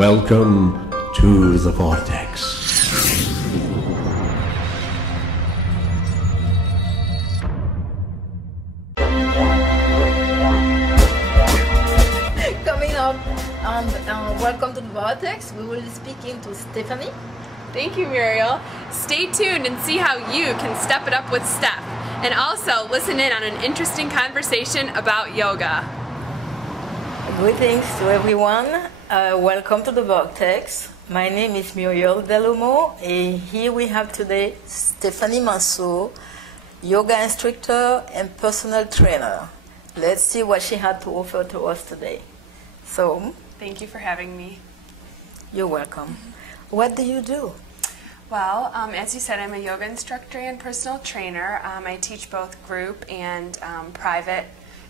Welcome to the Vortex. Coming up on Welcome to the Vortex, we will be speaking to Stehanie. Thank you, Muriel. Stay tuned and see how you can step it up with Steph. And also listen in on an interesting conversation about yoga. Greetings to everyone. Welcome to the Vortex. My name is Muriel Deloumeaux, and here we have today Stehanie Mansour, yoga instructor and personal trainer. Let's see what she had to offer to us today. So, thank you for having me. You're welcome. What do you do? Well, as you said, I'm a yoga instructor and personal trainer. I teach both group and private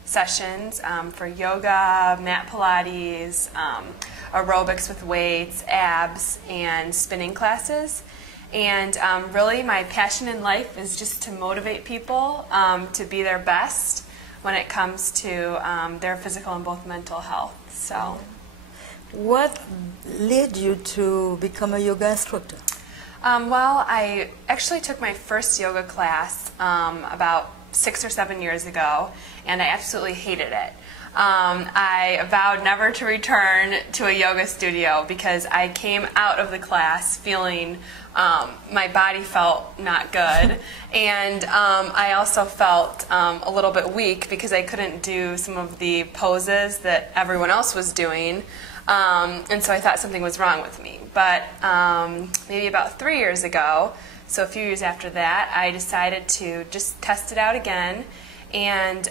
sessions for yoga, mat Pilates, aerobics with weights, abs, and spinning classes. And really my passion in life is just to motivate people to be their best when it comes to their physical and both mental health. So, what led you to become a yoga instructor? Well, I actually took my first yoga class about 6 or 7 years ago, and I absolutely hated it. I vowed never to return to a yoga studio because I came out of the class feeling my body felt not good, and I also felt a little bit weak because I couldn't do some of the poses that everyone else was doing. And so I thought something was wrong with me. But maybe about 3 years ago, so a few years after that, I decided to just test it out again. And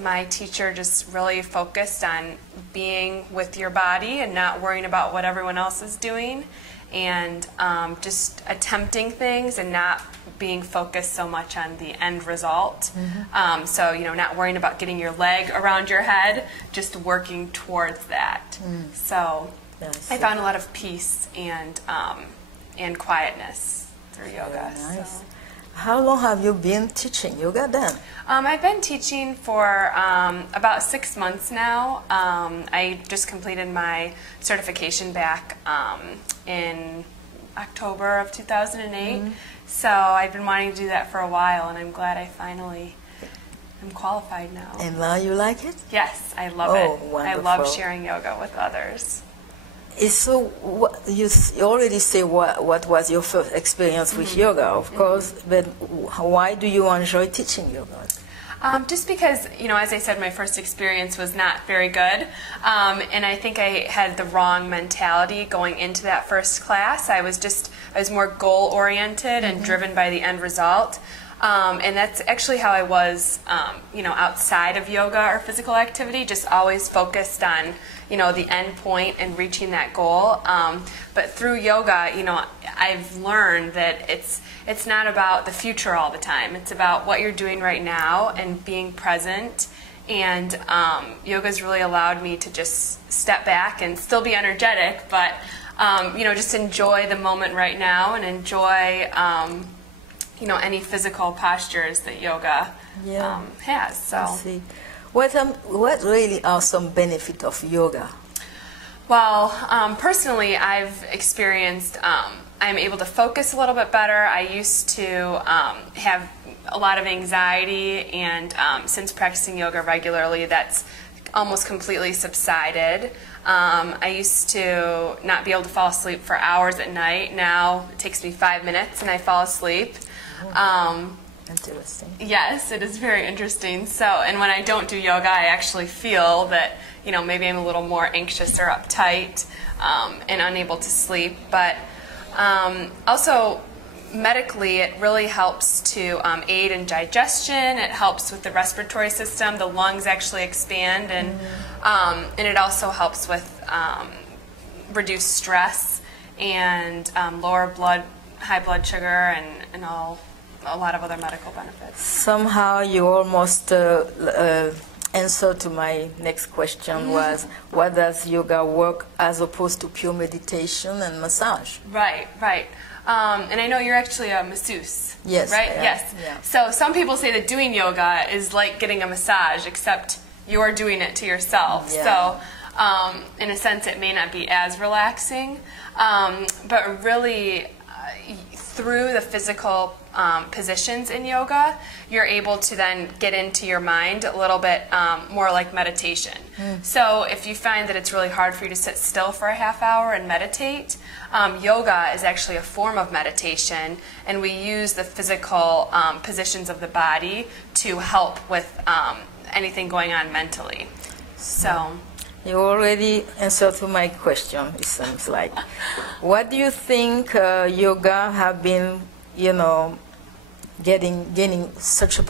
my teacher just really focused on being with your body and not worrying about what everyone else is doing, and just attempting things and not being focused so much on the end result. Mm-hmm. So, you know, not worrying about getting your leg around your head, just working towards that. Mm. So I found a lot of peace and quietness through yoga. Nice. So. How long have you been teaching yoga then? I've been teaching for about 6 months now. I just completed my certification back in October of 2008. Mm-hmm. So I've been wanting to do that for a while, and I'm glad I finally am qualified now. And now you like it? Yes, I love it. Wonderful. I love sharing yoga with others. So you already say what was your first experience with yoga, of course, but why do you enjoy teaching yoga? Just because, you know, as I said, my first experience was not very good, and I think I had the wrong mentality going into that first class. I was more goal-oriented and driven by the end result. And that's actually how I was, you know, outside of yoga or physical activity, just always focused on, you know, the end point and reaching that goal. But through yoga, you know, I've learned that it's not about the future all the time. It's about what you're doing right now and being present. And yoga's really allowed me to just step back and still be energetic, but, you know, just enjoy the moment right now and enjoy you know, any physical postures that yoga has. So, I see. What really are some benefits of yoga? Well, personally, I've experienced I'm able to focus a little bit better. I used to have a lot of anxiety, and since practicing yoga regularly, that's almost completely subsided. I used to not be able to fall asleep for hours at night. Now it takes me 5 minutes and I fall asleep. Interesting. Yes, it is very interesting. So, and when I don't do yoga, I actually feel that, you know, maybe I'm a little more anxious or uptight and unable to sleep. But also, medically, it really helps to aid in digestion. It helps with the respiratory system. The lungs actually expand, and it also helps with reduce stress and lower high blood sugar and a lot of other medical benefits. Somehow you almost answer to my next question was, what does yoga work as opposed to pure meditation and massage? Right, right. And I know you're actually a masseuse. Yes. Right? Yes. Yeah. So some people say that doing yoga is like getting a massage, except you're doing it to yourself. Yeah. So In a sense, it may not be as relaxing, but really through the physical positions in yoga, you're able to then get into your mind a little bit more like meditation. So if you find that it's really hard for you to sit still for a half hour and meditate, yoga is actually a form of meditation, and we use the physical positions of the body to help with anything going on mentally. So you already answered to my question, it seems like. What do you think yoga have been, gaining such a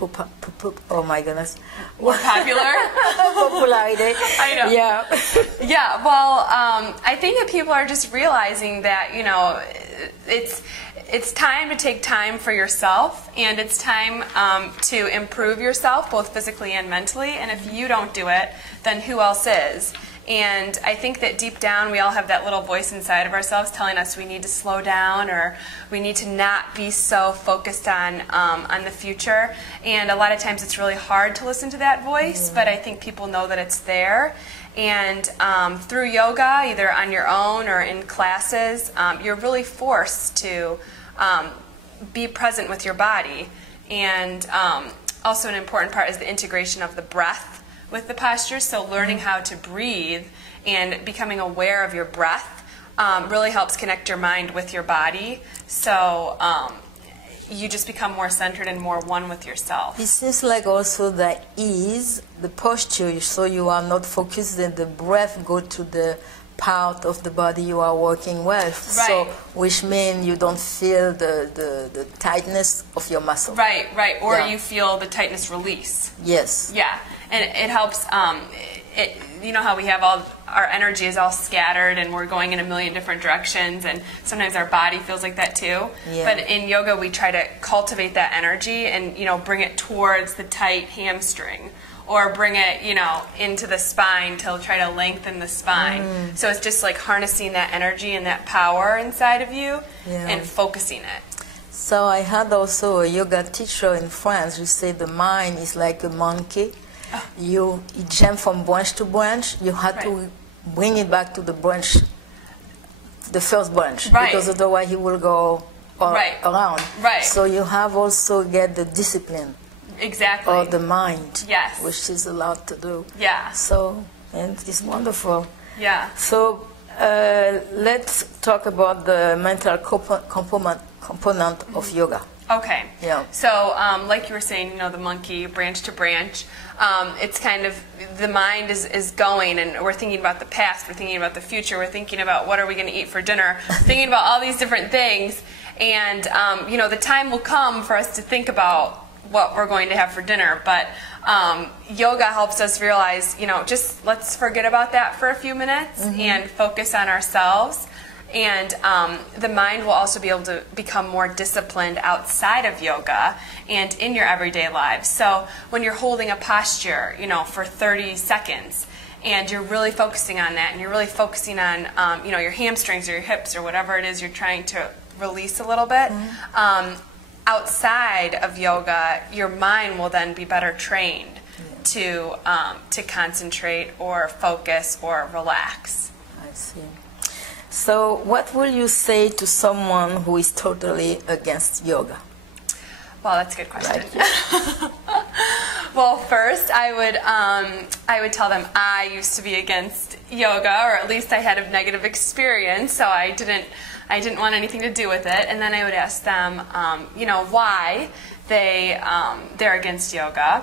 oh my goodness, more popular popularity? I know. Yeah. Yeah. Well, I think that people are just realizing that it's time to take time for yourself, and it's time to improve yourself both physically and mentally. And if you don't do it, then who else is? And I think that deep down we all have that little voice inside of ourselves telling us we need to slow down, or we need to not be so focused on the future. And a lot of times it's really hard to listen to that voice, but I think people know that it's there. And through yoga, either on your own or in classes, you're really forced to be present with your body. And also an important part is the integration of the breath with the postures. So learning how to breathe and becoming aware of your breath really helps connect your mind with your body. So you just become more centered and more one with yourself. It seems like also the ease, the posture, so you are not focused, and the breath go to the part of the body you are working with. Right. So, which means you don't feel the tightness of your muscle. Right, right. Or Yeah. you feel the tightness release. Yes. Yeah, and it helps. You know how we have all our energy is all scattered and we're going in a million different directions, and sometimes our body feels like that too. Yeah. But in yoga, we try to cultivate that energy and bring it towards the tight hamstring, or bring it into the spine to try to lengthen the spine. So it's just like harnessing that energy and that power inside of you and focusing it. So I had also a yoga teacher in France who said the mind is like a monkey. You jump from branch to branch. You have to bring it back to the branch, the first branch, because otherwise he will go around. Right. So you have also get the discipline. Exactly. Of the mind. Yes. Which is a lot to do. Yeah. So, and it's wonderful. Yeah. So let's talk about the mental component of yoga. Okay. Yeah. So, like you were saying, the monkey, branch to branch, it's kind of, the mind is going, and we're thinking about the past, we're thinking about the future, we're thinking about what are we going to eat for dinner, thinking about all these different things, and, the time will come for us to think about what we're going to have for dinner, but yoga helps us realize, just let's forget about that for a few minutes and focus on ourselves. And the mind will also be able to become more disciplined outside of yoga and in your everyday lives. So when you're holding a posture, for 30 seconds, and you're really focusing on that, and you're really focusing on, your hamstrings or your hips or whatever it is you're trying to release a little bit, outside of yoga, your mind will then be better trained to concentrate or focus or relax. I see. So what will you say to someone who is totally against yoga? Well, that's a good question. Well, first I would tell them I used to be against yoga, or at least I had a negative experience, so I didn't want anything to do with it. And then I would ask them, why they're against yoga.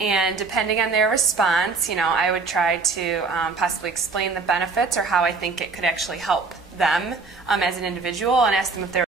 And depending on their response, I would try to possibly explain the benefits or how I think it could actually help them as an individual, and ask them if they're